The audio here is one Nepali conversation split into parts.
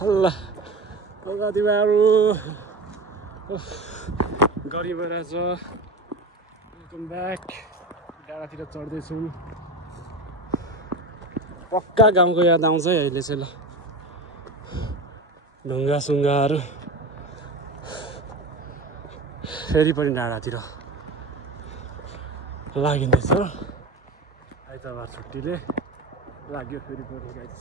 ल कतिबारु गरी भइरहेछ वेलकम ब्याक डाँडातिर चढ्दैछौँ पक्का गाउँको याद आउँछ है अहिले चाहिँ ल ढुङ्गा सुङ्गाहरू फेरि पनि डाँडातिर लागिँदैछ आइतबार छुट्टीले लाग्यो फेरि पनि गाइस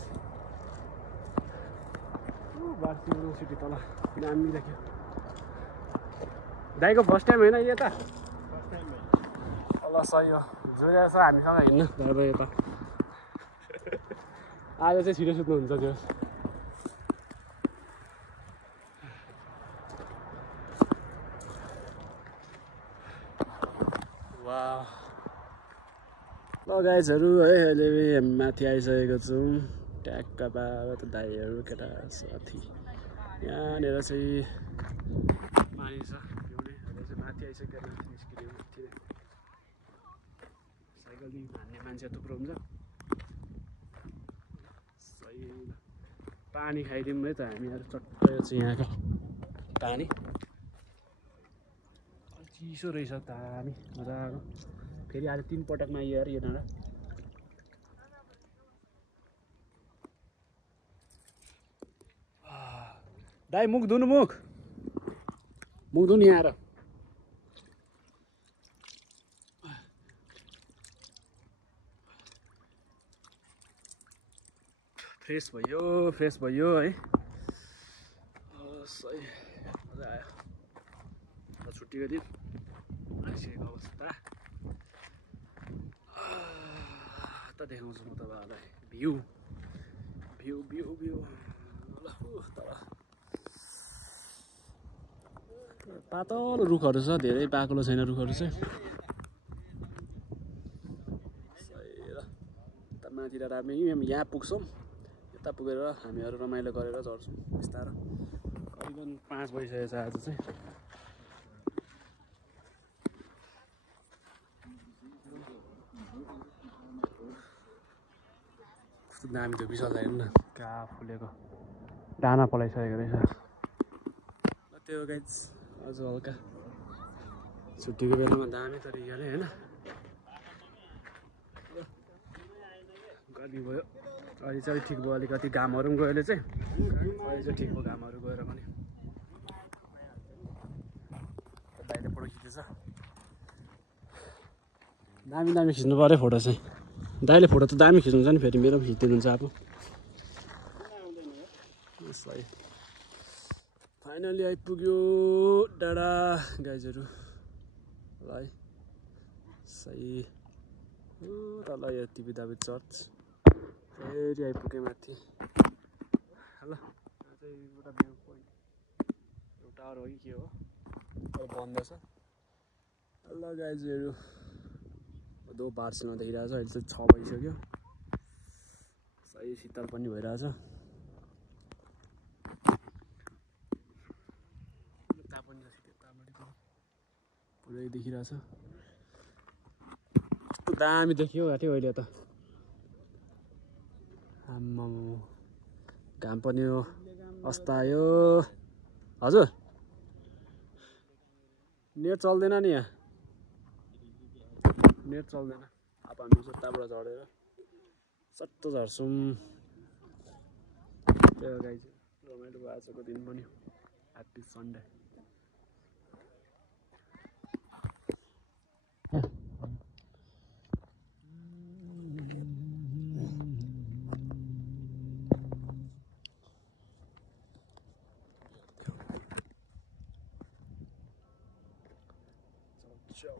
बार्सी युनिभर्सिटी तल दामी देख्यो दाइको फर्स्ट टाइम होइन यता ल सही हो जोडिरहेछ हामीसँग हिँड्नु दादा यता आज चाहिँ छिटो सुत्नुहुन्छ त्यो वाह ल गाइजहरू है अहिले हामी माथि आइसकेको छौँ ट्याक्क बाबा त दाइहरू केटा साथी यहाँनिर चाहिँ पानी छ पिउने अहिले चाहिँ माथि आइसक्यो निस्किने माथि साइकलिङ हान्ने मान्छे थुप्रो हुन्छ सही पानी खाइदिउँ है त हामीहरू चट्ट यो चाहिँ यहाँको पानी चिसो रहेछ दामी मजाको फेरि आज 3 पटकमा आइयो अरे यो डाँडा दाइ मुख धुनु मुख धुनु यहाँ आएर फ्रेस भयो है सही मजा आयो छुट्टीको दिन आइसकेको अवस्था त देखाउँछु म तपाईँहरूलाई भ्यू तल पातलो रुखहरू छ धेरै बाक्लो छैन रुखहरू चाहिँ यता माथितिर हामी यहाँ पुग्छौँ यता पुगेर हामीहरू रमाइलो गरेर चढ्छौँ बिस्तारो करिबन 5 बजिसकेको छ आज चाहिँ कस्तो दामी धुपी चल्दा हेर्नु न कहाँ फुलेको दाना पलाइसकेको रहेछ त्यही हो गाइज आज हल्का छुट्टीको बेलामा दामी तरिकाले होइन गर्मी भयो अहिले चाहिँ ठिक भयो अलिकति घामहरू पनि गयो अहिले चाहिँ ठिक भयो घामहरू गएर पनि दाइले फोटो खिच्दैछ दामी खिच्नु पऱ्यो फोटो चाहिँ दाइले फोटो त दामी खिच्नुहुन्छ नि फेरि मेरो पनि खिचिदिनुहुन्छ अब सही फाइनली आइपुग्यो डाँडा गाइजहरू ल है सही तल यो तिबिदाबी चर्च फेरि आइपुगेँ माथि ल चाहिँ एउटा भ्यू पोइन्ट एउटा हो कि के हो बन्द छ ल गाइजहरू दो बार्सीमा देखिरहेछ अहिले चाहिँ 6 बजिसक्यो सही शीतल पनि भइरहेछ पुरै देखिरहेछ कस्तो दामी देखियो थियो अहिले त आम्मामा घाम पनि हो अस्तायो हजुर नेट चल्दैन नि यहाँ नेट चल्दैन अब हामी जताबाट झरेर सट्ट झर्छौँ त्यही हो गाइज रमाइलो भयो आजको दिन पनि ह्याप्पी सन्डे Ciao.